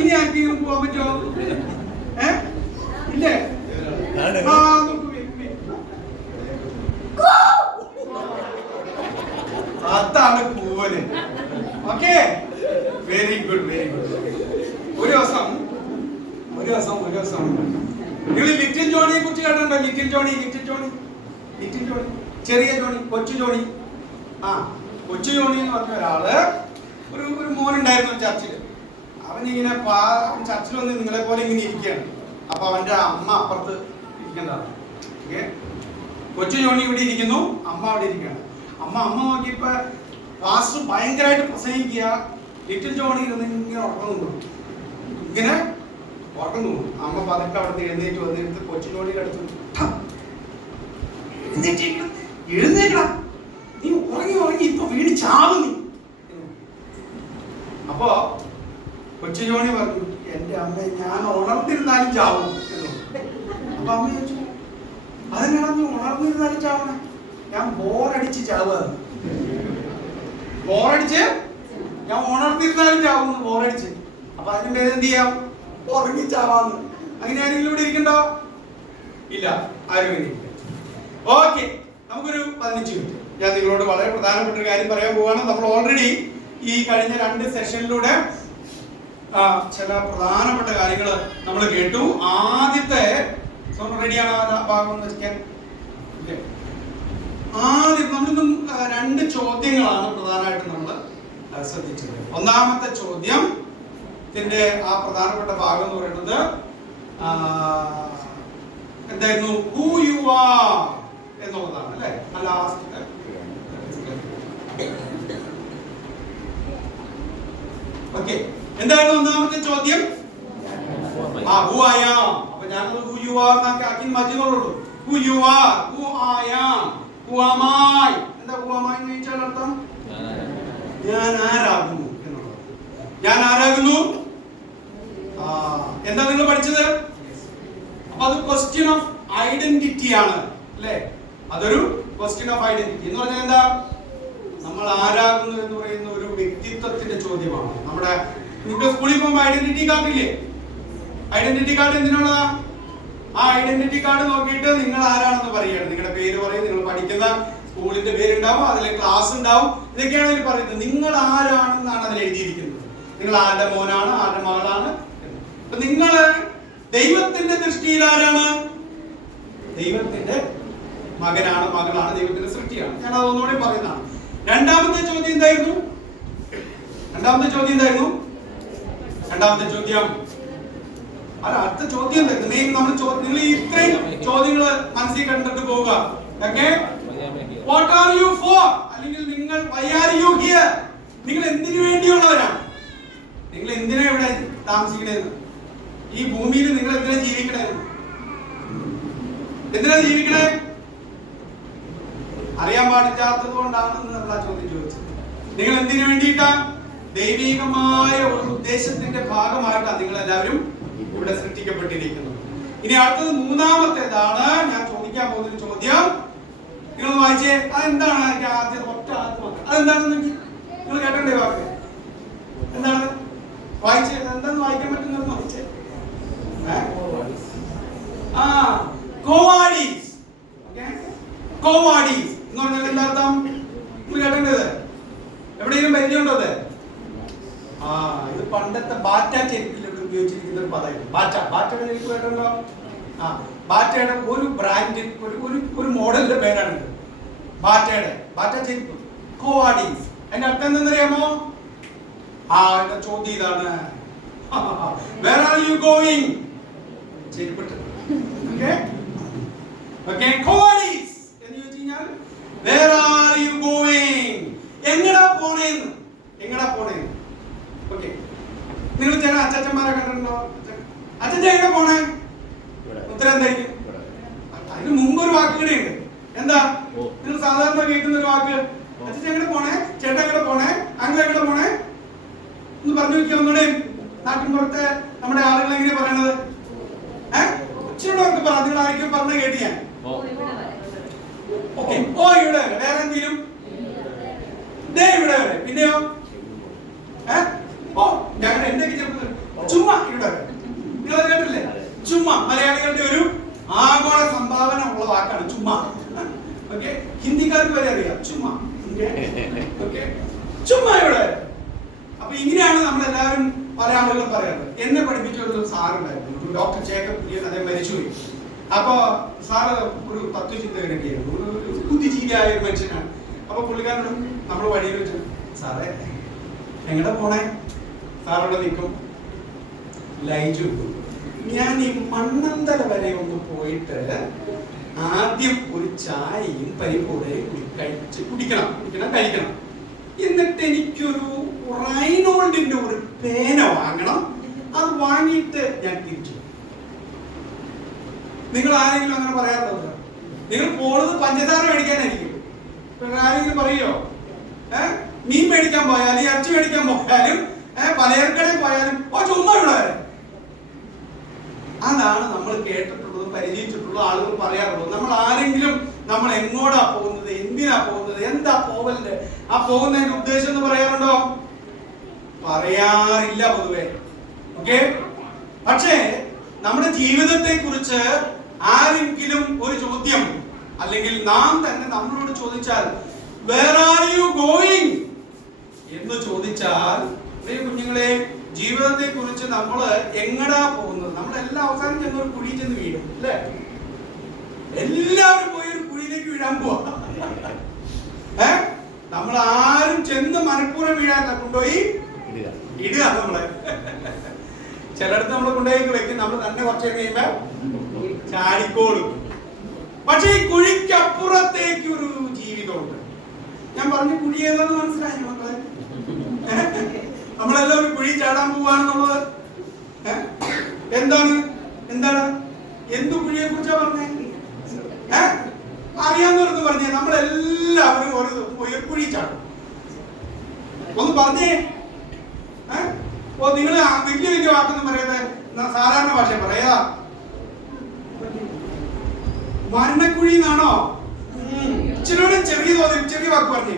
ഇനി ആർക്കെങ്കിലും പോവാൻ പറ്റുമോ? ഇല്ലേ? അതാണ് കൂവന്. Okay, very good, very good. ഒരു ദിവസം നിങ്ങൾ ലിറ്റിൽ ജോണിയെ കുറിച്ച് കേട്ടിട്ടുണ്ടോ? ലിറ്റിൽ ജോണി, ചെറിയ ജോണി, കൊച്ചു ജോണി. കൊച്ചു ജോണി എന്ന് പറഞ്ഞ ഒരാള്, ഒരു മോനുണ്ടായിരുന്നു ചർച്ചിൽ. അവനിങ്ങനെ ചർച്ചിൽ വന്ന് നിങ്ങളെ പോലെ ഇങ്ങനെ ഇരിക്കുകയാണ്. അപ്പൊ അവന്റെ അമ്മ അപ്പുറത്ത് ഇരിക്കേണ്ടതാണ്. ഓക്കെ, കൊച്ചു ജോണി ഇവിടെ ഇരിക്കുന്നു, അമ്മ അവിടെ ഇരിക്കുകയാണ്. അമ്മ നോക്കിയപ്പോ പാസ്റ്റർ ഭയങ്കരമായിട്ട് പ്രസംഗിക്കുക. ലിറ്റിൽ ജോണി ഇരുന്ന് ഇങ്ങനെ ഉറങ്ങുന്നു. അമ്മ പതുക്കെ അവിടെ എഴുന്നേറ്റ് വന്നിരുന്ന് കൊച്ചു ജോണിയുടെ അടുത്ത് എഴുന്നേക്കടാ, നീ ഉറങ്ങി ഇപ്പൊ വീട് ചാവും നീ. അപ്പോ കൊച്ചു ജോണി പറഞ്ഞു, എന്റെ അമ്മ ഞാൻ ഉണർന്നിരുന്നാലും ചാവും. അപ്പൊ അമ്മ ചോദിച്ചു, അതെന്നാ നീ ഉണർന്നിരുന്നാലും ചാവണേ? ഞാൻ ബോറടിച്ച് ചാവുക. ബോറടിച്ച് ഞാൻ ഉണർന്നിരുന്നാലും ചാവുന്നു, ബോറടിച്ച്. അപ്പൊ അതിന് പേര് എന്ത് ചെയ്യാം? ഉറങ്ങിച്ചാവാന്ന്. അങ്ങനെ ആരെങ്കിലും ഇവിടെ ഇരിക്കണ്ടോ? ഇല്ല, ആരും ഇല്ല. ഓക്കെ, നമുക്കൊരു 15 മിനിറ്റ് ഞാൻ നിങ്ങളോട് വളരെ പ്രധാനപ്പെട്ട ഒരു കാര്യം പറയാൻ പോവാണ്. നമ്മൾ ഓൾറെഡി ഈ കഴിഞ്ഞ 2 സെഷനിലൂടെ ചില പ്രധാനപ്പെട്ട കാര്യങ്ങൾ നമ്മൾ കേട്ടു. ആദ്യത്തെ റെഡിയാണ് ആ ഭാഗം വെക്കാൻ. ആദ്യം നമ്മളിന്നും 2 ചോദ്യങ്ങളാണ് പ്രധാനമായിട്ടും നമ്മൾ ശ്രദ്ധിച്ചത്. ഒന്നാമത്തെ ചോദ്യം ഇതിന്റെ ആ പ്രധാനപ്പെട്ട ഭാഗം എന്ന് പറയുന്നത് എന്തായിരുന്നു? ഹൂ യു ആർ എന്നുള്ളതാണ്, അല്ലെ? ഓക്കെ, എന്തായിരുന്നു ഒന്നാമത്തെ ചോദ്യം? Who I am. അപ്പൊ ഞാനത് ഹൂ യു ആർ എന്നൊക്കെ ആക്കി മാറ്റിയുള്ളൂ. Who you are, who I am, who am I. എന്താ ഹൂ ആം ഐ എന്ന് ചോദിച്ചാൽ അർത്ഥം? ഞാൻ ആരാകുന്നു എന്നുള്ളത്. ഞാൻ ആരാകുന്നു? എന്താ നിങ്ങൾ പഠിച്ചത്? അപ്പൊ അത് ക്വസ്റ്റ്യൻ ഓഫ് ഐഡന്റിറ്റി ആണ്, അല്ലെ? അതൊരു ക്വസ്റ്റ്യൻ ഓഫ് ഐഡന്റിറ്റി എന്ന് പറഞ്ഞാൽ എന്താ? നമ്മൾ ആരാകുന്നു എന്ന് പറയുന്ന ഒരു വ്യക്തിത്വത്തിന്റെ ചോദ്യമാണ്. നമ്മുടെ നിങ്ങൾ സ്കൂളിൽ പോകുമ്പോൾ ഐഡന്റിറ്റി കാർഡ് ഇല്ലേ? ഐഡന്റിറ്റി കാർഡ് എന്തിനുള്ളതാ? ആ ഐഡന്റിറ്റി കാർഡ് നോക്കിയിട്ട് നിങ്ങൾ ആരാണെന്ന് പറയുകയാണ്. നിങ്ങളുടെ പേര് പറയും, നിങ്ങൾ പഠിക്കുന്ന സ്കൂളിന്റെ പേരുണ്ടാവും, അതിലെ ക്ലാസ് ഉണ്ടാവും, ഇതൊക്കെയാണ് അതിൽ പറയുന്നത്. നിങ്ങൾ ആരാണെന്നാണ് അതിൽ എഴുതിയിരിക്കുന്നത്. നിങ്ങൾ ആരുടെ മോനാണ്, ആരുടെ മകളാണ്. അപ്പൊ നിങ്ങള് ദൈവത്തിന്റെ ദൃഷ്ടിയിൽ ആരാണ്? ദൈവത്തിന്റെ മകനാണ്, മകളാണ്, ദൈവത്തിന്റെ സൃഷ്ടിയാണ്. ഞാൻ അതൊന്നുകൂടി പറയുന്നതാണ്. രണ്ടാമത്തെ ചോദ്യം എന്തായിരുന്നു? രണ്ടാമത്തെ ചോദ്യം അടുത്ത ചോദ്യം എന്തായിരുന്നു? നമ്മൾ ഇത്രയും ചോദ്യങ്ങൾ മനസ്സിൽ കണ്ടിട്ട് പോവുക. Okay, what are you for? അല്ലെങ്കിൽ നിങ്ങൾ വൈ ആർ യു ഹിയർ? നിങ്ങൾ എന്തിനു വേണ്ടിയുള്ളവരാണ്? നിങ്ങൾ എന്തിനാ ഇവിടെ താമസിക്കണേന്ന്? ഈ ഭൂമിയിൽ നിങ്ങൾ എന്തിനാ ജീവിക്കണേ? അറിയാൻ പാടില്ലാത്തത് കൊണ്ടാണ് നമ്മൾ ആ ചോദ്യം ചോദിച്ചത്. നിങ്ങൾ എന്തിനു വേണ്ടിയിട്ടാ? ദൈവികമായ ഒരു ഉദ്ദേശത്തിന്റെ ഭാഗമായിട്ടാണ് നിങ്ങൾ എല്ലാവരും ഇവിടെ സൃഷ്ടിക്കപ്പെട്ടിരിക്കുന്നത്. ഇനി അടുത്തത് മൂന്നാമത്തേതാണ് ഞാൻ ചോദിക്കാൻ പോകുന്ന ചോദ്യം. നിങ്ങൾ വായിച്ചേ, അതെന്താണ്? ആദ്യം അതെന്താണെന്ന് നിങ്ങൾ കേട്ടണ്ടേ? വാക്ക് എന്താണ്? വായിച്ചേ, എന്താന്ന് വായിക്കാൻ പറ്റുന്നത് വായിച്ചേ. കോവാഡീസ് എന്ന് പറഞ്ഞാൽ എന്താ അർത്ഥം? നിങ്ങൾ കേട്ടേണ്ടത് എവിടെയെങ്കിലും പരിചയമുണ്ടോ? അത് ഇത് പണ്ടത്തെ ബാറ്റ ചെരുപ്പിലൊക്കെ ഉപയോഗിച്ചിരിക്കുന്ന ഒരു പദമാണ്. ബാറ്റയുടെ ചെരുപ്പ് കേട്ടുണ്ടോ? ബാറ്റയുടെ ഒരു ബ്രാൻഡ്, ഒരു മോഡലിന്റെ പേരാണ് ഇത്. ബാറ്റ ചെരുപ്പ്, കോവാഡീസ്. അതിന്റെ അർത്ഥം എന്തെന്നറിയാമോ? എന്റെ ചോദ്യം ഇതാണ്. Where are you going? ചെരുപ്പിട്ട്. Okay, കോവാഡീസ് എന്ന് ചോദിച്ചു കഴിഞ്ഞാൽ where are you going? എങ്ങടാ പോണേന്ന്. ഓക്കെ, നിങ്ങൾ ചില അച്ചാച്ചന്മാരെ കണ്ടിട്ടുണ്ടോ? അച്ഛൻ എവിടെ പോണേ? ഉത്തരം എന്തായിരിക്കും? അതിന് മുമ്പ് ഒരു വാക്ക് കൂടെയുണ്ട്. എന്താ? നിങ്ങൾ സാധാരണ കേൾക്കുന്ന ഒരു വാക്ക്. അച്ഛൻ എവിടെ പോണേ? ചേട്ടൻ എവിടെ പോണേ? അങ്കിൾ എവിടെ പോണേ എന്ന് പറഞ്ഞു നോക്കിയാൽ ഒന്നുകൂടെ നാട്ടിൻപുറത്തെ നമ്മുടെ ആളുകൾ എങ്ങനെയാ പറയണത്? ഉച്ചയോടൊക്കെ പറ. നിങ്ങൾ ആരെങ്കിലും പറഞ്ഞ കേട്ടി ഞാൻ. ഓക്കെ, ഓ ഇവിടെ വരെ. വേറെ എന്തെങ്കിലും? ദേ ഇവിടെ വരെ. പിന്നെയോ? ഓ ഞങ്ങൾ എന്റെ ചുമ്മാ ഇവിടെ നിങ്ങൾ കേട്ടില്ലേ? ചുമ്മാ മലയാളികളുടെ ഒരു ആഗോള സംഭാവന ഉള്ള വാക്കാണ് ചുമ്മാ. ഓക്കെ, ഹിന്ദിക്കാർക്ക് വരെ അറിയാം ചുമ്മാ. ഓക്കെ, ചുമ്മാ ഇവിടെ. അപ്പൊ ഇങ്ങനെയാണ് നമ്മളെല്ലാവരും പല ആളുകളും പറയാറ്. എന്നെ പഠിപ്പിച്ച ഒരു സാറുണ്ടായിരുന്നു, ഡോക്ടർ ജേക്കബ് കുര്യൻ, അദ്ദേഹം മരിച്ചുപോയി. അപ്പൊ സാറ് ഒരു തത്വചിന്തകനൊക്കെയായിരുന്നു, ഒരു ബുദ്ധിജീവിയായ ഒരു മനുഷ്യനാണ്. അപ്പൊ പുള്ളിക്കാരനും നമ്മൾ വഴിയിൽ വെച്ചു, സാറേ എങ്ങടെ പോണേ? സാറവിടെ നിൽക്കും, ലൈജു ഞാൻ ഈ മണ്ണന്തല വരെ ഒന്ന് പോയിട്ട് ആദ്യം ഒരു ചായയും പരിപ്പൂടയും കഴിക്കണം. എന്നിട്ട് എനിക്കൊരു റൈനോൾഡിന്റെ ഒരു പേന വാങ്ങണം, അത് വാങ്ങിയിട്ട് ഞാൻ തിരിച്ചു. നിങ്ങൾ ആരെങ്കിലും അങ്ങനെ പറയാറുണ്ടോ? നിങ്ങൾ പോണത് പഞ്ചസാര മേടിക്കാനായിരിക്കും. ആരെങ്കിലും പറയോ? മീൻ മേടിക്കാൻ പോയാലും ഇറച്ചി മേടിക്കാൻ പോയാലും പലചരക്കടയിൽ പോയാലും ചുമ്മാ ഇവിടെ വരെ. അതാണ് നമ്മൾ കേട്ടിട്ടുള്ളതും പരിചയിച്ചിട്ടുള്ള ആളുകൾ പറയാറുള്ളത്. നമ്മൾ ആരെങ്കിലും നമ്മൾ എങ്ങോട്ടാ പോകുന്നത്, എന്തിനാ പോകുന്നത്, എന്താ പോവലിന്റെ ആ പോകുന്നതിന്റെ ഉദ്ദേശം എന്ന് പറയാറുണ്ടോ? പറയാറില്ല പൊതുവെ. ഓക്കെ, പക്ഷേ നമ്മുടെ ജീവിതത്തെ കുറിച്ച് ആരെങ്കിലും ഒരു ചോദ്യം അല്ലെങ്കിൽ നാം തന്നെ നമ്മളോട് ചോദിച്ചാൽ വേർ ആർ യു ഗോയിങ് എന്ന് ചോദിച്ചാൽ, കുഞ്ഞുങ്ങളെ, ജീവിതത്തെ കുറിച്ച് നമ്മൾ എങ്ങടാ പോകുന്നത്? നമ്മളെല്ലാം അവസാനം ചെന്ന് ഒരു കുഴി ചെന്ന് വീഴും അല്ലേ? എല്ലാവരും പോയി ഒരു കുഴിയിലേക്ക് വീഴാൻ പോവാ. നമ്മൾ ആരും ചെന്ന് മനഃപൂർവ്വം വീഴാനല്ല, കൊണ്ടുപോയി ഇടുക. നമ്മളെ ചിലടത്ത് നമ്മൾ കൊണ്ടുപോയി വെക്കും, നമ്മൾ തന്നെ കുറച്ച് കഴിയുമ്പോ ചാടിക്കോളും. പക്ഷെ ഈ കുഴിക്കപ്പുറത്തേക്ക് ഒരു ജീവിതമുണ്ട്. ഞാൻ പറഞ്ഞ കുഴി ഏതാന്ന് മനസ്സിലായി മക്കളെ? നമ്മളെല്ലാം ഒരു കുഴി ചാടാൻ പോവാണെന്നുള്ളത് എന്താണ് എന്ത് കുഴിയെ കുറിച്ചാ പറഞ്ഞേ? അറിയാവുന്നവർക്ക് പറഞ്ഞേ. നമ്മളെല്ലാവരും ഒരു കുഴി ചാടും. ഒന്ന് പറഞ്ഞേ. നിങ്ങൾ വലിയ വലിയ വാക്കൊന്നും പറയുന്നത് സാധാരണ ഭാഷ പറയാ. മരണക്കുഴി എന്നാണോ? ഇച്ചിരി ചെറിയ തോതിൽ ചെറിയ വാക്ക് പറഞ്ഞേ.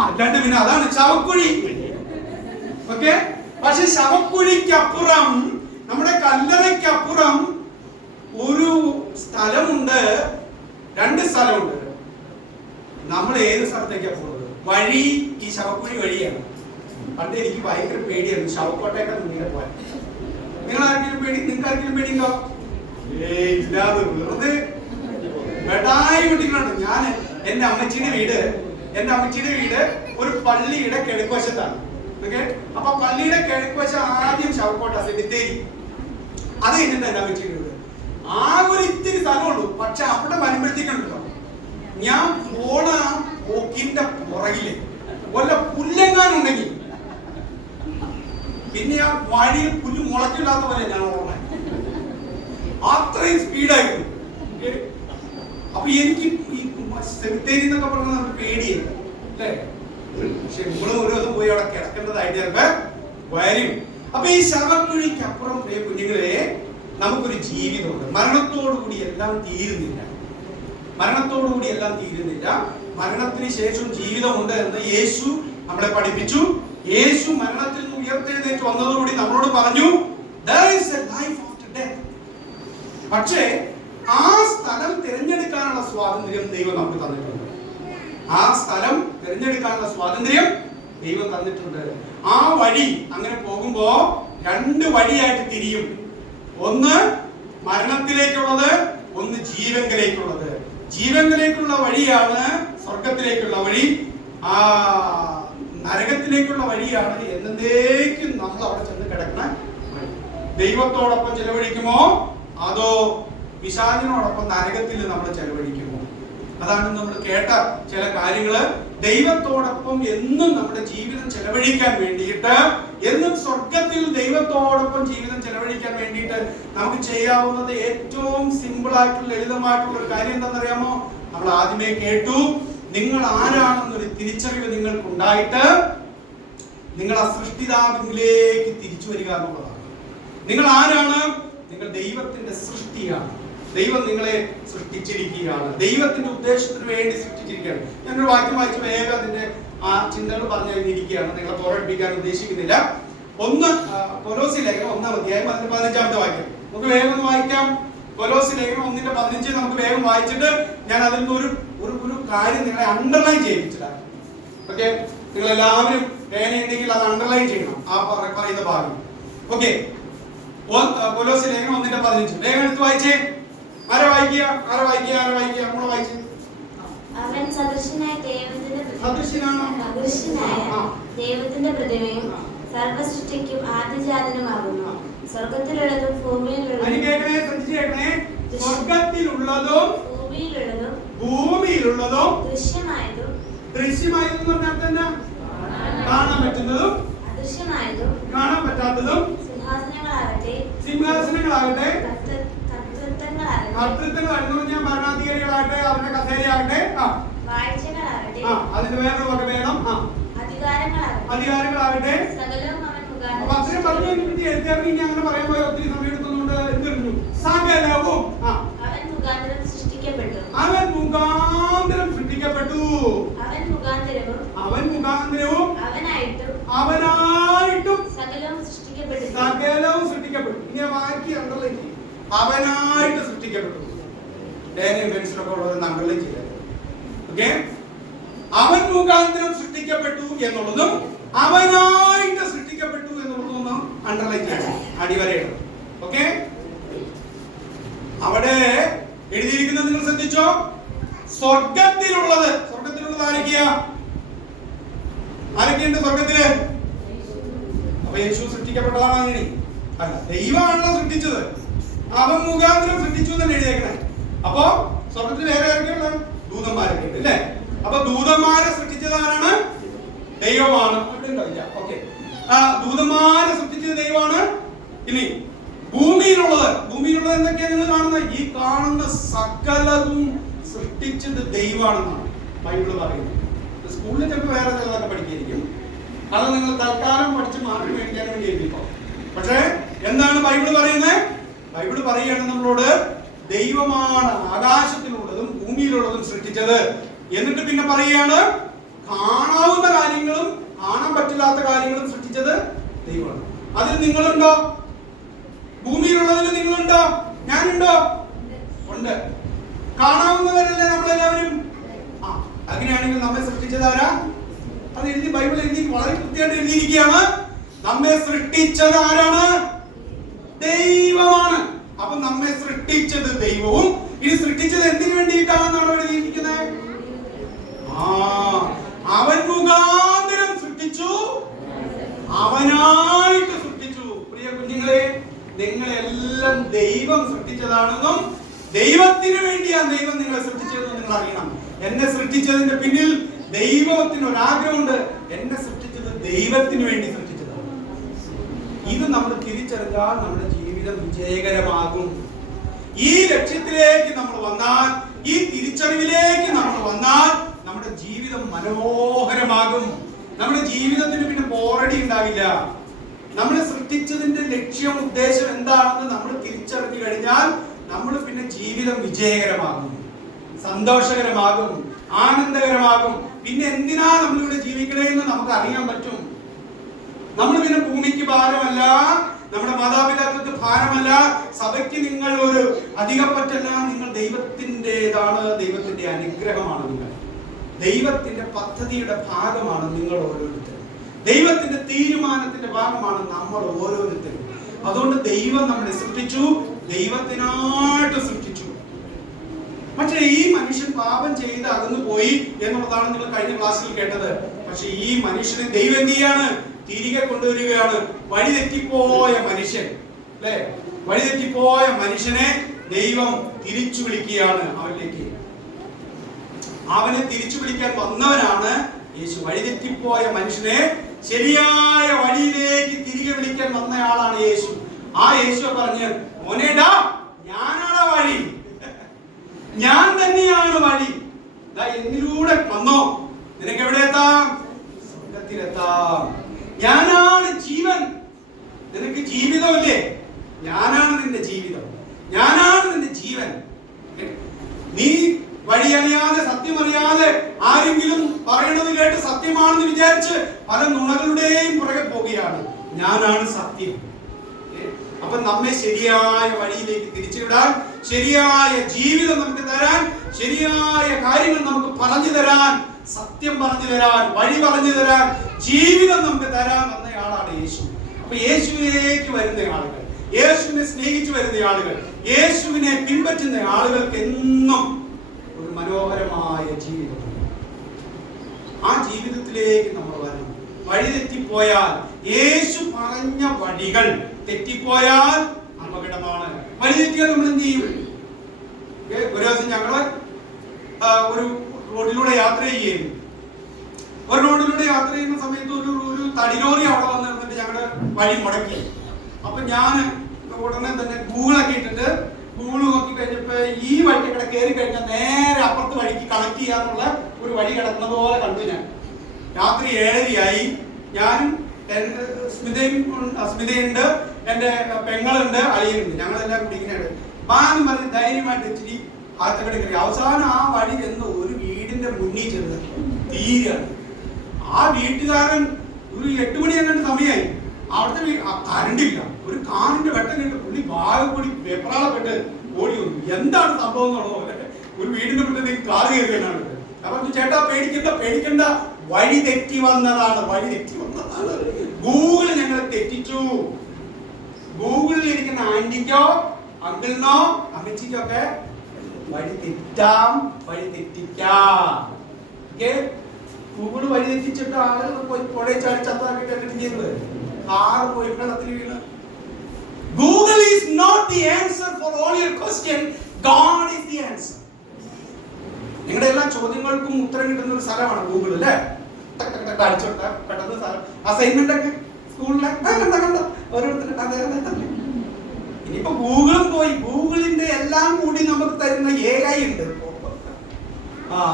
അല്ലാണ്ട് പിന്നെ അതാണ് ശവക്കുഴി. ഓക്കെ, പക്ഷെ ശവക്കുഴിക്കപ്പുറം, നമ്മുടെ കല്ലറയ്ക്കപ്പുറം ഒരു സ്ഥലമുണ്ട്, രണ്ട് സ്ഥലമുണ്ട്. നമ്മൾ ഏത് സ്ഥലത്തേക്കാ പോകുന്നത്? വഴി ഈ ശവക്കുഴി വഴിയാണ്. പണ്ട് എനിക്ക് ഭയങ്കര പേടിയായിരുന്നു ശവക്കോട്ടയൊക്കെ മുന്നിൽ പോകാൻ. നിങ്ങൾ ആർക്കെങ്കിലും പേടി? നിങ്ങൾക്ക് ആർക്കെങ്കിലും പേടിയുണ്ടോ? ഇല്ലാതെ വെറുതെ വെടായി വിട്ടിട്ടുണ്ട്. ഞാൻ എന്റെ അമ്മച്ചിയുടെ വീട് ഒരു പള്ളിയുടെ കിഴക്കുവശത്താണ്. ഓക്കെ, അപ്പൊ പള്ളിയുടെ കിഴക്കുവശം ആദ്യം ശവക്കോട്ട സെമിത്തേരി, അത് കഴിഞ്ഞിട്ട് എന്റെ അമ്മച്ചിയുടെ വീട്. ആ ഒരു ഇത്തിരി സ്ഥലമുള്ളൂ. പക്ഷെ അവിടെ വരുമ്പോഴത്തേക്കുണ്ടല്ലോ, ഞാൻ പോണ പോക്കിന്റെ പുറകില് വല്ല പുല്ലെങ്ങാനുണ്ടെങ്കിൽ പിന്നെ ആ വഴിയിൽ പുല്ല് മുളക്കില്ലാത്ത പോലെ ഞാൻ ഓർമ്മ, അത്രയും സ്പീഡായിരുന്നു. അപ്പൊ എനിക്ക് ഈ സെമിത്തേരി എന്നൊക്കെ പറഞ്ഞാൽ നമുക്ക് പേടിയില്ല അല്ലേ? പക്ഷെ നമ്മളും ഒരു ദിവസം പോയി അവിടെ കിടക്കേണ്ടതായിട്ട് ചിലപ്പോ വരും. അപ്പൊ ഈ ശവക്കുഴിക്കപ്പുറം പ്രിയ കുഞ്ഞുങ്ങളെ, നമുക്കൊരു ജീവിതമുണ്ട്. മരണത്തോടുകൂടി എല്ലാം തീരുന്നില്ല. മരണത്തിന് ശേഷം ജീവിതമുണ്ട് എന്ന് യേശു നമ്മളെ പഠിപ്പിച്ചു. യേശു മരണത്തിൽ നിന്ന് ഉയർത്തെഴുന്നേറ്റ് വന്നതോടുകൂടി നമ്മളോട് പറഞ്ഞു, there is a life after death. പക്ഷേ ആ സ്ഥലം തിരഞ്ഞെടുക്കാനുള്ള സ്വാതന്ത്ര്യം ദൈവം നമുക്ക് തന്നിട്ടുണ്ട്. ആ വഴി അങ്ങനെ പോകുമ്പോ രണ്ട് വഴിയായിട്ട് തിരിയും. ഒന്ന് മരണത്തിലേക്കുള്ളത്, ഒന്ന് ജീവങ്കിലേക്കുള്ളത്. ജീവങ്കിലേക്കുള്ള വഴിയാണ് സ്വർഗത്തിലേക്കുള്ള വഴി. ആ നരകത്തിലേക്കുള്ള വഴിയാണ് എന്നേക്കും നമ്മൾ അവിടെ ചെന്ന് കിടക്കുന്ന വഴി. ദൈവത്തോടൊപ്പം ചെലവഴിക്കുമോ അതോ പിശാചിനോടൊപ്പം നരകത്തിൽ നമ്മൾ ചെലവഴിക്കുമോ? അതാണ് നമ്മൾ കേട്ട ചില കാര്യങ്ങള്. ദൈവത്തോടൊപ്പം എന്നും നമ്മുടെ ജീവിതം ചെലവഴിക്കാൻ വേണ്ടിയിട്ട്, എന്നും സ്വർഗത്തിൽ ദൈവത്തോടൊപ്പം ജീവിതം ചെലവഴിക്കാൻ വേണ്ടിയിട്ട് നമുക്ക് ചെയ്യാവുന്നത് ഏറ്റവും സിമ്പിൾ ആയിട്ടുള്ള ലളിതമായിട്ടുള്ള ഒരു കാര്യം എന്താണെന്നറിയാമോ? നമ്മൾ ആദ്യമേ കേട്ടു, നിങ്ങൾ ആരാണെന്നൊരു തിരിച്ചറിവ് നിങ്ങൾക്കുണ്ടായിട്ട് നിങ്ങൾ ആ സൃഷ്ടിതാവിലേക്ക് തിരിച്ചു വരിക എന്നുള്ളതാണ്. നിങ്ങൾ ആരാണ്? നിങ്ങൾ ദൈവത്തിന്റെ സൃഷ്ടിയാണ്. ദൈവം നിങ്ങളെ സൃഷ്ടിച്ചിരിക്കുകയാണ്. ദൈവത്തിന്റെ ഉദ്ദേശത്തിന് വേണ്ടി സൃഷ്ടിച്ചിരിക്കുകയാണ്. ഞാനൊരു വാക്യം വായിച്ച് വേഗം അതിന്റെ ആ ചിന്തകൾ പറഞ്ഞു കഴിഞ്ഞിരിക്കുകയാണ്. നിങ്ങളെ ബോറടിപ്പിക്കാൻ ഉദ്ദേശിക്കുന്നില്ല. കൊലോസ്യ ലേഖനം 1-ാം അധ്യായം 15-ാമത്തെ വാക്യം നമുക്ക് വേഗം ഒന്ന് വായിക്കാം. കൊലോസ്യ ലേഖനം 1:15 നമുക്ക് വേഗം വായിച്ചിട്ട് ഞാൻ അതിൽ നിന്ന് ഒരു കാര്യം നിങ്ങളെ അണ്ടർലൈൻ ചെയ്യിപ്പിച്ചിട്ടാണ്. ഓക്കെ, നിങ്ങൾ എല്ലാവരും പേനയുണ്ടെങ്കിൽ അത് അണ്ടർലൈൻ ചെയ്യണം ആ പറയുന്ന ഭാഗം. ഓക്കെ, കൊലോസ്യ ലേഖനം 1:15 വേഗം എടുത്ത് വായിച്ചേ. ആരാ വായിക്കുക? നമ്മളെ വായിച്ചേ. അവൻ സദൃശനായ ദൈവത്തിന്റെ പ്രതിമയും സർവ്വസൃഷ്ടിക്കും ആദിജാതനുമാകുന്നു. സ്വർഗത്തിലുള്ളതും ഭൂമിയിലുള്ളതും ദൃശ്യമായതും കാണാൻ പറ്റുന്നതും കാണാൻ പറ്റാത്തതും സിംഹാസനങ്ങളാകട്ടെ കർത്തൃത്വങ്ങളായിരുന്നു. ഞാൻ ഭരണാധികാരികളാകട്ടെ, അവരുടെ കസേരയാകട്ടെ, അതിന് വേറൊരു വക വേണം, അധികാരങ്ങളാകട്ടെ. അപ്പൊ അത്രയും പറഞ്ഞു ഇനി അങ്ങനെ പറയാൻ പോയ ഒത്തിരി സമയം എടുക്കുന്നുണ്ട്. എന്തിരുന്നു? സകലവും അവൻ മുഖാന്തരം സൃഷ്ടിക്കപ്പെട്ടു, അവനായിട്ടും സകലവും സൃഷ്ടിക്കപ്പെട്ടു. ഇങ്ങനെ വായിക്കി അണ്ടർലൈൻ ചെയ്യും. അവനായിട്ട് സൃഷ്ടിക്കപ്പെട്ടു. ഡാനിയൽ ബെൻസിലൊക്കെ ഉള്ളത് അണ്ടർലൈൻ ചെയ്തത്. ഓക്കെ, അവൻ മുഖാന്തരം സൃഷ്ടിക്കപ്പെട്ടു എന്നുള്ളതും അവനായിട്ട് സൃഷ്ടിക്കപ്പെട്ടു എന്നുള്ളതും ഒന്ന് അണ്ടർലൈൻ ചെയ്യണം, അടിവരയിടണം. ഓക്കെ, അവിടെ എഴുതിയിരിക്കുന്നത് നിങ്ങൾ ശ്രദ്ധിച്ചോ? സ്വർഗത്തിലുള്ളത് ആരൊക്കെയുണ്ട് സ്വർഗത്തില്? അപ്പൊ യേശു സൃഷ്ടിക്കപ്പെട്ടതാണ് അങ്ങനെ അല്ല, ദൈവമാണല്ലോ സൃഷ്ടിച്ചത്. അവൻ മുഖാന്തരം സൃഷ്ടിച്ചു എന്നാണ് എഴുതിയേക്കണേ. അപ്പൊ സ്വർഗത്തിൽ വേറെ ആരൊക്കെയുള്ള ദൂതന്മാരൊക്കെ ഉണ്ട് അല്ലേ? അപ്പൊ ദൂതന്മാരെ സൃഷ്ടിച്ചത് ആരാണ്? ദൈവമാണ്. ഓക്കെ, ദൂതന്മാരെ സൃഷ്ടിച്ചത് ദൈവമാണ്. ഇനി ഭൂമിയിലുള്ളത് എന്തൊക്കെയാണ് നിങ്ങൾ കാണുന്നത്? ഈ കാണുന്ന സകലതും സൃഷ്ടിച്ചത് ദൈവമാണെന്നാണ് ബൈബിള് പറയുന്നത്. സ്കൂളിൽ ചിലപ്പോൾ വേറെ ചിലതൊക്കെ പഠിക്കായിരിക്കും, അത് നിങ്ങൾ തൽക്കാലം പഠിച്ച് മാർക്ക് മേടിക്കാൻ വേണ്ടി എഴുതിക്കോ. പക്ഷേ എന്താണ് ബൈബിള് പറയുന്നത്? ബൈബിള് പറയുകയാണ് നമ്മളോട്, ദൈവമാണ് ആകാശത്തിലുള്ളതും ഭൂമിയിലുള്ളതും സൃഷ്ടിച്ചത്. എന്നിട്ട് പിന്നെ പറയുകയാണ്, കാണാവുന്ന കാര്യങ്ങളും കാണാൻ പറ്റില്ലാത്ത കാര്യങ്ങളും സൃഷ്ടിച്ചത് ദൈവമാണ്. അതിൽ നിങ്ങളുണ്ടോ? ഭൂമിയിലുള്ളതിൽ നിങ്ങളുണ്ടോ? ഞാനുണ്ടോ? ഉണ്ട്. കാണാവുന്നവരല്ലേ നമ്മളെല്ലാവരും? അങ്ങനെയാണെങ്കിൽ നമ്മെ സൃഷ്ടിച്ചത് ആരാ? അത് ബൈബിൾ എഴുതി വളരെ കൃത്യമായിട്ട് എഴുതിയിരിക്കുകയാണ്. നമ്മെ സൃഷ്ടിച്ചത് ആരാണ്? ദൈവമാണ്. അപ്പൊ നമ്മെ സൃഷ്ടിച്ചത് ദൈവവും. ഇത് സൃഷ്ടിച്ചത് എന്തിനു വേണ്ടിയിട്ടാണെന്നാണ് എഴുതിയിരിക്കുന്നത്? അവൻ മുഖാന്തരം സൃഷ്ടിച്ചു, അവനായിട്ട് സൃഷ്ടിച്ചു. പ്രിയ കുഞ്ഞുങ്ങളെ, നിങ്ങളെല്ലാം ദൈവം സൃഷ്ടിച്ചതാണെന്നും ദൈവത്തിന് വേണ്ടിയാണ് ദൈവം നിങ്ങളെ സൃഷ്ടിച്ചതെന്നും നിങ്ങൾ അറിയണം. എന്നെ സൃഷ്ടിച്ചതിന്റെ പിന്നിൽ ദൈവത്തിന് ഒരാഗ്രഹമുണ്ട്. എന്നെ സൃഷ്ടിച്ചത് ദൈവത്തിന് വേണ്ടി സൃഷ്ടിച്ചതാണ്. ഇത് നമ്മൾ തിരിച്ചറിഞ്ഞാൽ നമ്മുടെ ജീവിതം വിജയകരമാകും. ഈ ലക്ഷ്യത്തിലേക്ക് നമ്മൾ വന്നാൽ, ഈ തിരിച്ചറിവിലേക്ക് നമ്മൾ വന്നാൽ നമ്മുടെ ജീവിതം മനോഹരമാകും. നമ്മുടെ ജീവിതത്തിന് പിന്നെ ബോറടി ഉണ്ടാവില്ല. നമ്മളെ സൃഷ്ടിച്ചതിന്റെ ലക്ഷ്യം, ഉദ്ദേശം എന്താണെന്ന് നമ്മൾ തിരിച്ചറിഞ്ഞു കഴിഞ്ഞാൽ നമ്മൾ പിന്നെ ജീവിതം വിജയകരമാകും, സന്തോഷകരമാകും, ആനന്ദകരമാകും. പിന്നെ എന്തിനാ നമ്മളിവിടെ ജീവിക്കണേന്ന് നമുക്ക് അറിയാൻ പറ്റും. നമ്മൾ പിന്നെ ഭൂമിക്ക് ഭാരമല്ല, നമ്മുടെ മാതാപിതാക്കൾക്ക് ഭാരമല്ല, സഭയ്ക്ക് നിങ്ങൾ ഒരു അധികപ്പറ്റല്ല. നിങ്ങൾ ദൈവത്തിൻ്റെതാണ്, ദൈവത്തിന്റെ അനുഗ്രഹമാണ്. നിങ്ങൾ ദൈവത്തിന്റെ പദ്ധതിയുടെ ഭാഗമാണ്. നിങ്ങൾ ഓരോരുത്തരും ദൈവത്തിന്റെ തീരുമാനത്തിന്റെ ഭാഗമാണ് നമ്മൾ ഓരോരുത്തരും. അതുകൊണ്ട് ദൈവം നമ്മളെ സൃഷ്ടിച്ചു, ദൈവത്തിനായിട്ട് സൃഷ്ടിച്ചു. പക്ഷേ ഈ മനുഷ്യൻ പാപം ചെയ്ത് അകന്നു പോയി എന്നുള്ളതാണ് നിങ്ങൾ കഴിഞ്ഞ ക്ലാസ്സിൽ കേട്ടത്. പക്ഷെ ഈ മനുഷ്യനെ ദൈവം എന്ത് ചെയ്യാണ്? തിരികെ കൊണ്ടുവരികയാണ്. വഴിതെറ്റിപ്പോയ മനുഷ്യൻ അല്ലെ, വഴിതെറ്റിപ്പോയ മനുഷ്യനെ ദൈവം തിരിച്ചു വിളിക്കുകയാണ് അവരിലേക്ക്. അവനെ തിരിച്ചു വിളിക്കാൻ വന്നവനാണ് യേശു. വഴിതെറ്റിപ്പോയ മനുഷ്യനെ ശരിയായ വഴിയിലേക്ക് തിരികെ വിളിക്കാൻ വന്നയാളാണ് യേശു. ആ യേശു പറഞ്ഞ്, മോനേടാ, ഞാനാണ് വഴി, ഞാൻ തന്നെയാണ് വഴി. എന്നിലൂടെ വന്നോ, നിനക്ക് എവിടെ എത്താം? സ്വർഗത്തിലെത്താം. ഞാനാണ് ജീവൻ. നിനക്ക് ജീവിതമില്ലേ? ഞാനാണ് നിന്റെ ജീവിതം, ഞാനാണ് നിന്റെ ജീവൻ. നീ വഴിയറിയാതെ, സത്യമറിയാതെ ആരെങ്കിലും പറയണത് കേട്ട് സത്യമാണെന്ന് വിചാരിച്ച് പല നുണകളുടെയും പുറകെ പോവുകയാണ്. ഞാനാണ് സത്യം. അപ്പൊ നമ്മെ ശരിയായ വഴിയിലേക്ക് തിരിച്ചുവിടാൻ, ശരിയായ ജീവിതം നമുക്ക് തരാൻ, ശരിയായ കാര്യങ്ങൾ നമുക്ക് പറഞ്ഞു തരാൻ, സത്യം പറഞ്ഞു തരാൻ, വഴി പറഞ്ഞു തരാൻ, ജീവിതം നമുക്ക് തരാൻ വന്നയാളാണ് യേശു. അപ്പൊ യേശുവിലേക്ക് വരുന്ന ആളുകൾ, യേശുവിനെ സ്നേഹിച്ചു വരുന്ന ആളുകൾ, യേശുവിനെ പിൻപറ്റുന്ന ആളുകൾക്ക് എന്നും ഒരു മനോഹരമായ ജീവിതം. ആ ജീവിതത്തിലേക്ക് നമ്മൾ വരണം. വഴി തെറ്റിപ്പോയാൽ, യേശു പറഞ്ഞ വഴികൾ തെറ്റിപ്പോയാൽ അപകടമാണ്. വഴി തെറ്റിയാൽ നമ്മൾ എന്ത് ചെയ്യും? ഒരു ദിവസം ഞങ്ങള് ഒരു റോഡിലൂടെ യാത്ര ചെയ്യുന്നു. ഒരു റോഡിലൂടെ യാത്ര ചെയ്യുന്ന സമയത്ത് ഒരു തടിലോറി അവിടെ വന്ന് നിന്നിട്ട് ഞങ്ങള് വഴി മുടക്കി. അപ്പൊ ഞാൻ ഉടനെ തന്നെ ഗൂഗിളൊക്കെ ഇട്ടിട്ട് ഗൂഗിൾ നോക്കി കഴിഞ്ഞപ്പോ ഈ വഴി ഇവിടെ കയറി കഴിഞ്ഞാൽ നേരെ അപ്പുറത്ത് വഴിക്ക് കണക്ട് ചെയ്യാനുള്ള ഒരു വഴി കിടക്കുന്ന പോലെ കണ്ടു. ഞാൻ രാത്രി 7:30 ഞാനും സ്മിതയുണ്ട്, എന്റെ പെങ്ങളുണ്ട്, അളിയനുണ്ട്, ഞങ്ങളെല്ലാം കൂടി ഇങ്ങനെയാണ് ബാന്ന് പറഞ്ഞ് ധൈര്യമായിട്ട് ഇച്ചിരി അകത്തക്കടെ കയറി. അവസാനം ആ വഴി ചെന്ന് ഒരു വീടിന്റെ മുന്നിൽ ചെന്ന് തീരാണ്. ആ വീട്ടുകാരൻ ഒരു 8 മണി അങ്ങോട്ട് സമയമായി. അവിടുത്തെ കരണ്ടില്ല. ഒരു കാറിന്റെ വെട്ടം കേട്ട് പുള്ളി ഭാഗം കൂടി വെപ്രാളപ്പെട്ട് ഓടി വന്നു. എന്താണ് സംഭവം എന്നുള്ളത് ഒരു വീടിന്റെ മുന്നിൽ കാർ കയറിയാണ്. അപ്പൊ ചേട്ടാ പേടിക്കണ്ട, വഴി തെറ്റി വന്നതാണ്. ഗൂഗിൾ ഞങ്ങളെ തെറ്റിച്ചു. ഗൂഗിളിൽ ഇരിക്കുന്ന ആന്റിക്കോ അങ്കിളിനോ അമ്മച്ചിക്കോ ഒക്കെ വഴി തെറ്റാം, വഴി തെറ്റിക്കാം. ഗൂഗിൾ വഴി തെറ്റിച്ചിട്ട് ആളുകൾ പോയി പുഴയെ ചാടിച്ചത്താക്കിട്ട് എന്നിട്ട് ചെയ്യുന്നത് കാർ പോയി വെള്ളത്തിൽ വീണ്. Google is not the answer for all your question. God is the answer. നിങ്ങളുടെ എല്ലാ ചോദ്യങ്ങൾക്കും ഉത്തരം കിട്ടുന്ന ഒരു സ്ഥലമാണ് ഗൂഗിൾ, അല്ലേ? അടിച്ചോട്ട പെട്ടെന്ന് അസൈൻമെന്റ് ഒക്കെ സ്കൂളിലെ ഓരോരുത്തർ. ഇനിയിപ്പോ ഗൂഗിളും പോയി. ഗൂഗിളിന്റെ എല്ലാം കൂടി നമുക്ക് തരുന്ന AI ഉണ്ട്,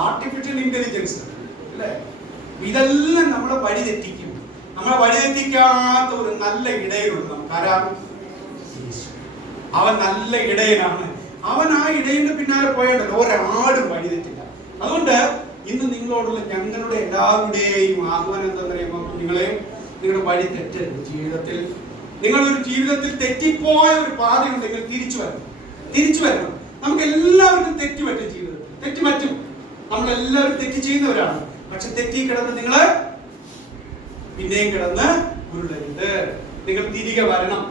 ആർട്ടിഫിഷ്യൽ ഇന്റലിജൻസ്, അല്ലേ? ഇതെല്ലാം നമ്മളെ വഴി തെറ്റിക്കും. നമ്മളെ വഴി തെറ്റിക്കാത്ത ഒരു നല്ല ഇടയനുണ്ട് നമുക്ക്. ആരാണ്? അവൻ നല്ല ഇടയനാണ്. അവൻ ആ ഇടയന്റെ പിന്നാലെ പോയല്ലോ ഒരാടും വഴി തെറ്റില്ല. അതുകൊണ്ട് ഇന്ന് നിങ്ങളോടുള്ള ഞങ്ങളുടെ എല്ലാവരുടെയും ആഹ്വാനം എന്താണെന്ന് പറയുമ്പോൾ, നിങ്ങളുടെ വഴി തെറ്റരുത്. ജീവിതത്തിൽ നിങ്ങളൊരു ജീവിതത്തിൽ തെറ്റിപ്പോയ ഒരു പാതയുണ്ടെങ്കിൽ തിരിച്ചു വരണം. നമുക്ക് എല്ലാവർക്കും തെറ്റുപറ്റും. ജീവിതത്തിൽ തെറ്റുപറ്റും. നമ്മളെല്ലാവരും തെറ്റ് ചെയ്യുന്നവരാണ്. പക്ഷെ തെറ്റി കിടന്ന് നിങ്ങള് പിന്നെയും കിടന്ന് ഉരുളരുത്. നിങ്ങൾ തിരികെ വരണം.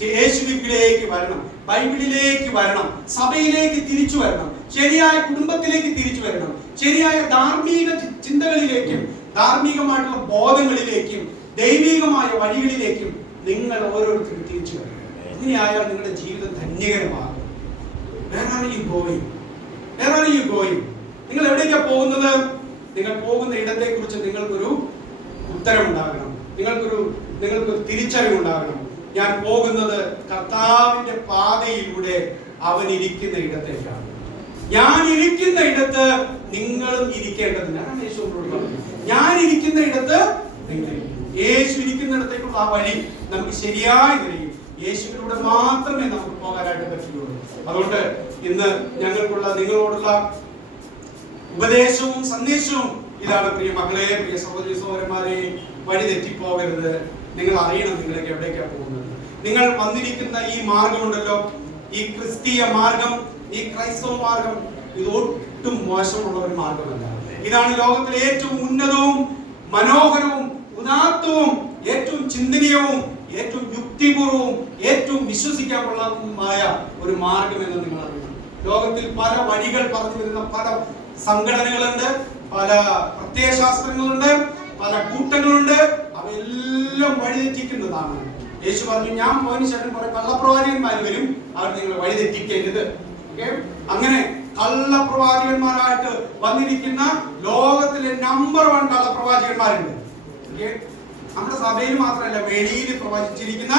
യേശുവിലേക്ക് വരണം, ബൈബിളിലേക്ക് വരണം, സഭയിലേക്ക് തിരിച്ചു വരണം, ശരിയായ കുടുംബത്തിലേക്ക് തിരിച്ചു വരണം, ശരിയായ ധാർമ്മിക ചിന്തകളിലേക്കും ധാർമ്മികമായിട്ടുള്ള ബോധങ്ങളിലേക്കും ദൈവികമായ വഴികളിലേക്കും നിങ്ങൾ ഓരോരുത്തരും തിരിച്ചു വരണം. ഇങ്ങനെയായാൽ നിങ്ങളുടെ ജീവിതം ധന്യകരമാകും. Where are you going? നിങ്ങൾ എവിടേക്കാണ് പോകുന്നത്? നിങ്ങൾ പോകുന്ന ഇടത്തെ കുറിച്ച് നിങ്ങൾക്കൊരു ഉത്തരമുണ്ടാകണം. നിങ്ങൾക്ക് തിരിച്ചറിവുണ്ടാകണം. ഞാൻ പോകുന്നത് കർത്താവിന്റെ പാതയിലൂടെ അവൻ ഇരിക്കുന്ന ഇടത്തേക്കാണ്. ഞാൻ ഇരിക്കുന്ന ഇടത്ത് നിങ്ങളും ഇരിക്കേണ്ടതില്ല. ഞാൻ ഇരിക്കുന്ന ഇടത്ത് നിങ്ങൾ. യേശു ഇരിക്കുന്നിടത്തേക്കുള്ള ആ വഴി നമുക്ക് ശരിയായി കഴിയും. യേശുവിലൂടെ മാത്രമേ നമുക്ക് പോകാനായിട്ട് പറ്റുള്ളൂ. അതുകൊണ്ട് ഇന്ന് നിങ്ങളോടുള്ള ഉപദേശവും സന്ദേശവും ഇതാണ്. പ്രിയ മക്കളെ, പ്രിയ സഹോദരി സഹോദരന്മാരെ, വഴി തെറ്റിപ്പോകരുത്. നിങ്ങൾ അറിയണം നിങ്ങളൊക്കെ എവിടേക്കാണ് പോകുന്നത്. നിങ്ങൾ വന്നിരിക്കുന്ന ഈ മാർഗമുണ്ടല്ലോ, ഈ ക്രിസ്തീയ മാർഗം, ഈ ക്രൈസ്തവ മാർഗം, ഇത് ഒട്ടും മോശമുള്ള ഒരു മാർഗമല്ല. ഇതാണ് ലോകത്തിലെ ഏറ്റവും ഉന്നതവും മനോഹരവും ഉദാത്തവും ഏറ്റവും ചിന്തനീയവും ഏറ്റവും യുക്തിപൂർവവും ഏറ്റവും വിശ്വസിക്കാൻ കൊള്ളാവുന്നതുമായ ഒരു മാർഗം എന്ന് നിങ്ങൾ അറിയണം. ലോകത്തിൽ പല വഴികൾ പറഞ്ഞു വരുന്ന പല സംഘടനകളുണ്ട്, പല പ്രത്യയശാസ്ത്രങ്ങളുണ്ട്, പല കൂട്ടങ്ങളുണ്ട്. അവയെല്ലാം വഴിതെറ്റിക്കുന്നതാണ്. യേശു പറഞ്ഞു, ഞാൻ പോയതിനു ശേഷം കുറെ കള്ളപ്രവാചകന്മാർ വരും, അവർ നിങ്ങളെ വഴിതെറ്റിക്കരുത്. അങ്ങനെ കള്ളപ്രവാചകന്മാരായിട്ട് വന്നിരിക്കുന്ന ലോകത്തിലെ നമ്പർ 1 കള്ളപ്രവാചകന്മാരുണ്ട്. നമ്മുടെ സഭയിൽ മാത്രമല്ല, വെളിയിൽ പ്രവചിച്ചിരിക്കുന്ന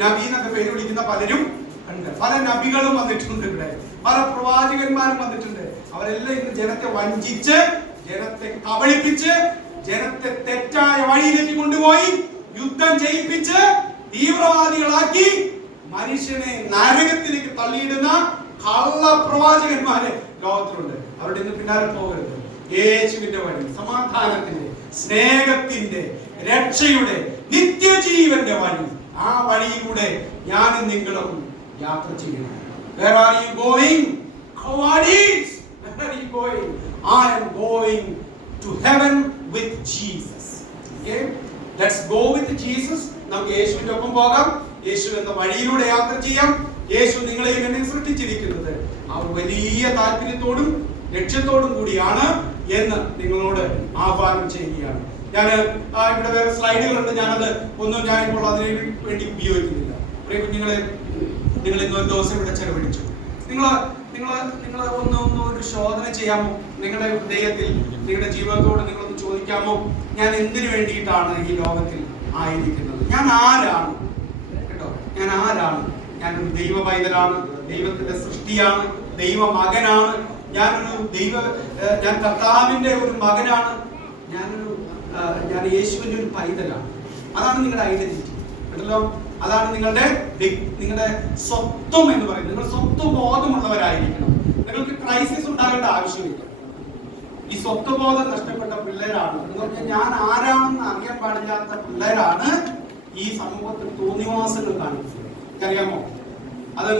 നബി എന്നൊക്കെ പേര് വിളിക്കുന്ന പലരും ഉണ്ട്. പല നബികളും വന്നിട്ടുണ്ട് ഇവിടെ, പല പ്രവാചകന്മാരും വന്നിട്ടുണ്ട്. അവരെല്ലാം ഇന്ന് ജനത്തെ വഞ്ചിച്ച്, ജനത്തെ കബളിപ്പിച്ച്, ജനത്തെ തെറ്റായ വഴിയിലേക്ക് കൊണ്ടുപോയി യുദ്ധം ചെയ്യിപ്പിച്ച് തീവ്രവാദികളാക്കി മനുഷ്യനെ നരകത്തിലേക്ക് തള്ളിയിടുന്ന കള്ളപ്രവാചകന്മാര് ലോകത്തിലുണ്ട്. അവരുടെ ഇന്ന് പിന്നാലെ പോകരുത്. യേശുവിന്റെ വഴി, സമാധാനത്തിന്റെ, സ്നേഹത്തിന്റെ, രക്ഷയുടെ, നിത്യജീവന്റെ വഴി. ആ വഴിയിലൂടെ ഞാനും നിങ്ങളും യാത്ര ചെയ്യണം. Where are you going? Cowardice. Where are you going? I am going to heaven with Jesus. Okay? Let's go with Jesus. നമുക്ക് യേശുവിന്റെ ഒപ്പം പോകാം. യേശു എന്ന വഴിയിലൂടെ യാത്ര ചെയ്യാം. യേശു നിങ്ങളെയും എന്നെയും സൃഷ്ടിച്ചിരിക്കുന്നത് ആ വലിയ താല്പര്യത്തോടും ലക്ഷ്യത്തോടും കൂടിയാണ് എന്ന് നിങ്ങളോട് ആഹ്വാനം ചെയ്യുകയാണ്. ഞാൻ ഇവിടെ വേറെ സ്ലൈഡുകളുണ്ട്. ഞാനത് ഒന്നും ഞാനിപ്പോൾ അതിന് വേണ്ടി ഉപയോഗിക്കുന്നില്ല. പ്രിയ കുഞ്ഞുങ്ങളെ, നിങ്ങൾ ഇന്ന് ഒരു ദിവസം ഇവിടെ ചെലവഴിച്ചു. നിങ്ങൾ ഒന്ന് ഒരു ശോധന ചെയ്യാമോ? നിങ്ങളുടെ ഹൃദയത്തിൽ, നിങ്ങളുടെ ജീവിതത്തോട് നിങ്ങളൊന്ന് ചോദിക്കാമോ, ഞാൻ എന്തിനു വേണ്ടിയിട്ടാണ് ഈ ലോകത്തിൽ ആയിരിക്കുന്നത്? ഞാൻ ആരാണ്? കേട്ടോ, ഞാൻ ആരാണ്? ഞാനൊരു ദൈവ പൈതലാണ്, ദൈവത്തിന്റെ സൃഷ്ടിയാണ്, ദൈവ മകനാണ്, ഞാൻ കർത്താവിന്റെ ഒരു മകനാണ്, ഞാൻ യേശുവിന്റെ ഒരു പൈതലാണ്. അതാണ് നിങ്ങളുടെ ഐഡന്റിറ്റി. കേട്ടല്ലോ, അതാണ് നിങ്ങളുടെ സ്വത്വം എന്ന് പറയുന്നത്. നിങ്ങൾ സ്വത്വബോധമുള്ളവരായിരിക്കണം. നിങ്ങൾക്ക് ക്രൈസിസ് ഉണ്ടാകേണ്ട ആവശ്യമില്ല. ഈ സ്വത്വബോധം നഷ്ടപ്പെട്ട പിള്ളേരാണ് എന്ന് പറഞ്ഞാൽ, ഞാൻ ആരാണെന്ന് അറിയാൻ പാടില്ലാത്ത പിള്ളേരാണ് ഈ സമൂഹത്തിൽ തോന്നിവാസങ്ങൾ കാണിക്കുന്നത്. അറിയാമോ? അത്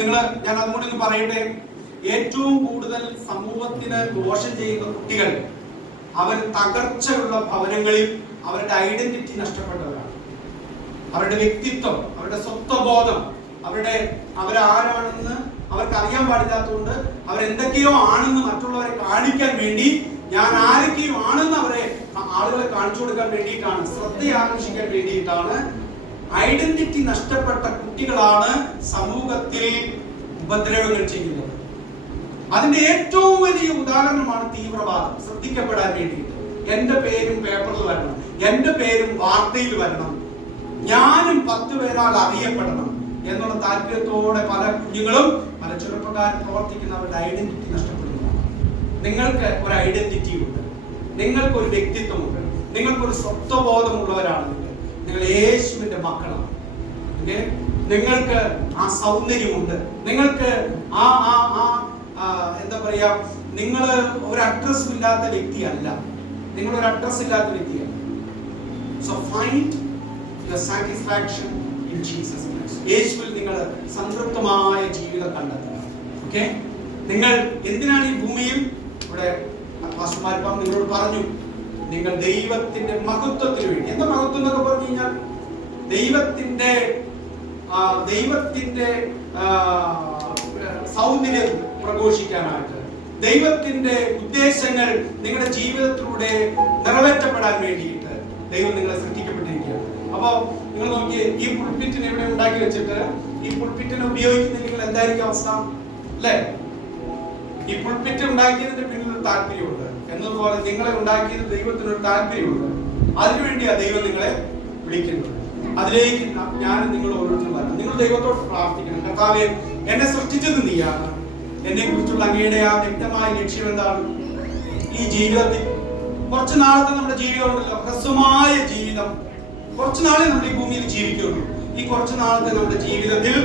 ഞാൻ അതുകൊണ്ട് ഒന്ന് പറയട്ടെ. ഏറ്റവും കൂടുതൽ സമൂഹത്തിന് ദോഷം ചെയ്യുന്ന കുട്ടികൾ അവർ തകർച്ചയുള്ള ഭവനങ്ങളിൽ അവരുടെ ഐഡന്റിറ്റി നഷ്ടപ്പെട്ടവരാണ്. അവരുടെ വ്യക്തിത്വം, അവരുടെ സ്വത്വബോധം, അവരാരാണെന്ന് അവർക്ക് അറിയാൻ പാടില്ലാത്തതുകൊണ്ട് അവരെന്തൊക്കെയോ ആണെന്ന് മറ്റുള്ളവരെ കാണിക്കാൻ വേണ്ടി, ഞാൻ ആരൊക്കെയോ ആണെന്ന് ആളുകളെ കാണിച്ചു കൊടുക്കാൻ വേണ്ടിയിട്ടാണ്, ശ്രദ്ധ ആകർഷിക്കാൻ വേണ്ടിയിട്ടാണ്. ഐഡന്റിറ്റി നഷ്ടപ്പെട്ട കുട്ടികളാണ് സമൂഹത്തിൽ ഉപദ്രവങ്ങൾ ചെയ്യുന്നത്. അതിന്റെ ഏറ്റവും വലിയ ഉദാഹരണമാണ് തീവ്രവാദം. ശ്രദ്ധിക്കപ്പെടാൻ വേണ്ടിയിട്ട് എന്റെ പേരും പേപ്പറിൽ വരണം, എന്റെ പേരും വാർത്തയിൽ വരണം, ഞാനും 10 പേരാൽ അറിയപ്പെടണം എന്നുള്ള താല്പര്യത്തോടെ പല കുഞ്ഞുങ്ങളും, പല ചെറുപ്പക്കാരും പ്രവർത്തിക്കുന്നവരുടെ ഐഡന്റിറ്റി നഷ്ടപ്പെടുന്നു. നിങ്ങൾക്ക് ഒരു ഐഡന്റിറ്റി ഉണ്ട്, നിങ്ങൾക്കൊരു വ്യക്തിത്വമുണ്ട്, നിങ്ങൾക്കൊരു സ്വത്വബോധമുള്ളവരാണ്. നിങ്ങൾ യേശുവിന്റെ മക്കളാണ്. നിങ്ങൾക്ക് ആ സൗന്ദര്യമുണ്ട്, നിങ്ങൾക്ക് എന്താ പറയാ, നിങ്ങൾ ഒരു അഡ്രസ്സും ഇല്ലാത്ത വ്യക്തിയല്ല. നിങ്ങൾ ഒരു അഡ്രസ് ഇല്ലാത്ത വ്യക്തിയല്ല. So find your satisfaction in Jesus Christ. യേശുവിൽ നിങ്ങൾ സംതൃപ്തമായ ജീവിതം കണ്ടെത്തുക. ഓക്കെ? നിങ്ങൾ എന്തിനാണ് ഈ ഭൂമിയിൽ? ഇവിടെ പാസ്റ്റർമാർ നിങ്ങളോട് പറഞ്ഞു, നിങ്ങൾ ദൈവത്തിന്റെ മഹത്വത്തിന് വേണ്ടി. എന്താ മഹത്വം എന്നൊക്കെ പറഞ്ഞു കഴിഞ്ഞാൽ, ദൈവത്തിന്റെ സൗന്ദര്യം പ്രഘോഷിക്കാനായിട്ട്, ദൈവത്തിന്റെ ഉദ്ദേശങ്ങൾ നിങ്ങളുടെ ജീവിതത്തിലൂടെ നിറവേറ്റപ്പെടാൻ വേണ്ടിയിട്ട് ദൈവം നിങ്ങളെ സൃഷ്ടിക്കപ്പെട്ടിരിക്കുകയാണ്. അപ്പൊ നിങ്ങൾ നോക്കിയേ, ഈ പുൾപിറ്റിനെ ഇവിടെ ഉണ്ടാക്കി വെച്ചിട്ട് ഈ പുൾപിറ്റിനെ ഉപയോഗിക്കുന്നില്ലെങ്കിൽ എന്തായിരിക്കും അവസ്ഥ? അല്ലേ? ഈ പുൾപിറ്റ് ഉണ്ടാക്കിയതിന്റെ പിന്നിൽ ഒരു താല്പര്യമുണ്ട്. എന്നതുപോലെ നിങ്ങളെ ഉണ്ടാക്കിയത് ദൈവത്തിനൊരു താല്പര്യമുണ്ട്. അതിനുവേണ്ടിയാണ് ദൈവം നിങ്ങളെ വിളിക്കുന്നത്. അതിലേക്ക് ഞാനും നിങ്ങൾ ഓരോരുത്തരും വരണം. നിങ്ങൾ ദൈവത്തോട് പ്രാർത്ഥിക്കണം, കർത്താവേ, എന്നെ സൃഷ്ടിച്ചത് നീയാണ്. എന്നെ കുറിച്ചുള്ള അങ്ങയുടെ ആ വ്യക്തമായ ലക്ഷ്യം എന്താണ്? ഈ ജീവിതത്തിൽ കുറച്ചു നാളത്തെ നമ്മുടെ ജീവിതം ഉണ്ടല്ലോ, ഹ്രസ്വമായ ജീവിതം. കുറച്ചു നാളെ നമ്മൾ ഈ ഭൂമിയിൽ ജീവിക്കുള്ളൂ. ഈ കുറച്ചു നാളത്തെ നമ്മുടെ ജീവിതത്തിൽ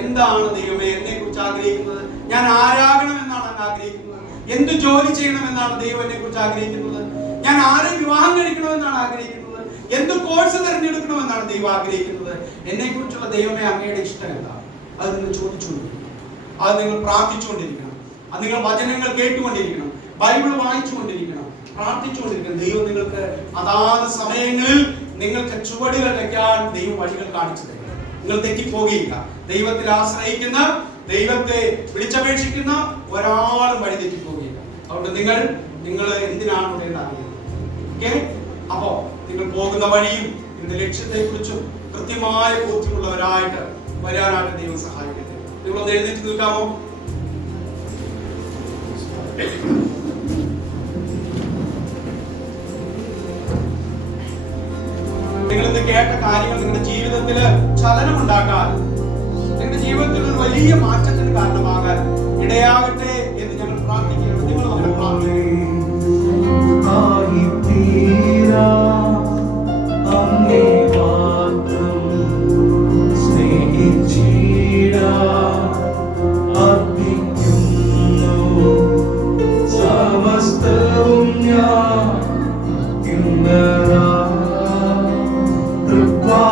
എന്താണ് ദൈവമേ എന്നെ കുറിച്ച് ആഗ്രഹിക്കുന്നത്? ഞാൻ ആരാകണമെന്നാണ് അങ്ങ് ആഗ്രഹിക്കുന്നത്? എന്ത് ജോലി ചെയ്യണമെന്നാണ് ദൈവം എന്നെ കുറിച്ച് ആഗ്രഹിക്കുന്നത്? ഞാൻ ആരെ വിവാഹം കഴിക്കണമെന്നാണ് ആഗ്രഹിക്കുന്നത്? എന്ത് കോഴ്സ് തിരഞ്ഞെടുക്കണമെന്നാണ് ദൈവം ആഗ്രഹിക്കുന്നത്? എന്നെ കുറിച്ചുള്ള ദൈവമേ അങ്ങയുടെ ഇഷ്ടം എന്താണ്? അത് നിങ്ങൾ ചോദിച്ചുകൊണ്ടിരിക്കണം, അത് നിങ്ങൾ പ്രാർത്ഥിച്ചുകൊണ്ടിരിക്കണം, അത് നിങ്ങൾ വചനങ്ങൾ കേട്ടുകൊണ്ടിരിക്കണം, ബൈബിൾ വായിച്ചുകൊണ്ടിരിക്കണം, പ്രാർത്ഥിച്ചുകൊണ്ടിരിക്കണം. ദൈവം നിങ്ങൾക്ക് അതാത് സമയങ്ങളിൽ നിങ്ങൾക്ക് ചുവടുകൾ വയ്ക്കാൻ ദൈവം വഴികൾ കാണിച്ചു തരും. നിങ്ങൾ തെറ്റിപ്പോകുകയില്ല. ദൈവത്തിൽ ആശ്രയിക്കുന്ന, ദൈവത്തെ വിളിച്ചപേക്ഷിക്കുന്ന ഒരാളും വഴി തെറ്റിപ്പോകുകയില്ല. അതുകൊണ്ട് നിങ്ങൾ എന്തിനാണ് ഇവിടെ അറിയുന്നത്? ഓക്കെ? അപ്പോ നിങ്ങൾ പോകുന്ന വഴിയും നിങ്ങളുടെ ലക്ഷ്യത്തെ കുറിച്ചും കൃത്യമായ ബോധ്യമുള്ളവരായിട്ട് വരാനായിട്ട് ദൈവം സഹായിക്കട്ടെ. നിങ്ങളൊന്ന് എഴുന്നേറ്റ് നിൽക്കാമോ? നിങ്ങൾ ഇന്ന് കേട്ട കാര്യങ്ങൾ നിങ്ങളുടെ ജീവിതത്തിൽ ചലനമുണ്ടാക്കാൻ, നിങ്ങളുടെ ജീവിതത്തിൽ ഒരു വലിയ മാറ്റത്തിന് കാരണമാകാൻ ഇടയാകട്ടെ എന്ന് ഞങ്ങൾ പ്രാർത്ഥിക്കുകയാണ്. നിങ്ങൾ നമ്മളെ പ്രാർത്ഥിക്കുന്നു. Goodbye.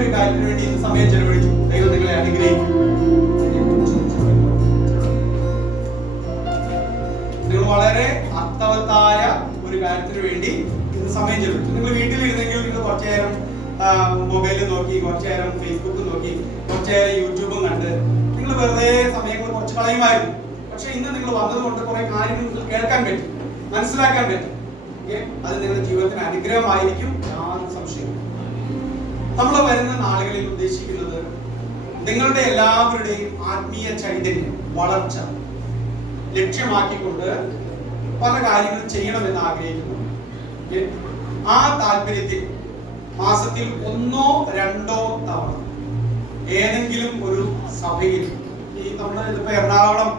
ഒരു കാര്യത്തിന് വേണ്ടി ഇന്ന് സമയം ചെലവഴിച്ചു. ദൈവം നിങ്ങളെ അനുഗ്രഹിക്കും. നിങ്ങൾ വളരെ അർത്ഥവത്തായ ഒരു കാര്യത്തിന് വേണ്ടി ഇന്ന് സമയം ചെലവഴിച്ചു. നിങ്ങൾ വീട്ടിലിരുന്നെങ്കിൽ നിങ്ങൾ കുറച്ചു നേരം മൊബൈലിൽ നോക്കി, കുറച്ചു നേരം ഫേസ്ബുക്ക് നോക്കി, കുറച്ചു നേരം യൂട്യൂബും കണ്ട് നിങ്ങൾ വെറുതെ സമയങ്ങൾ കുറച്ച് കളയുമായിരുന്നു. പക്ഷെ ഇന്ന് നിങ്ങൾ വന്നതുകൊണ്ട് കുറെ കാര്യങ്ങൾ നിങ്ങൾക്ക് കേൾക്കാൻ പറ്റും, മനസ്സിലാക്കാൻ പറ്റും. അത് നിങ്ങളുടെ ജീവിതത്തിന് അനുഗ്രഹമായിരിക്കും, യാതൊരു സംശയവും. നമ്മൾ വരുന്ന നാളുകളിൽ ഉദ്ദേശിക്കുന്നത് നിങ്ങളുടെ എല്ലാവരുടെയും ആത്മീയ ചൈതന്യം, വളർച്ച ലക്ഷ്യമാക്കിക്കൊണ്ട് പല കാര്യങ്ങളും ചെയ്യണമെന്ന് ആഗ്രഹിക്കുന്നു. ആ താല്പര്യത്തിൽ മാസത്തിൽ 1 or 2 തവണ ഏതെങ്കിലും ഒരു സഭയിൽ, ഈ നമ്മൾ ഇപ്പൊ എറണാകുളം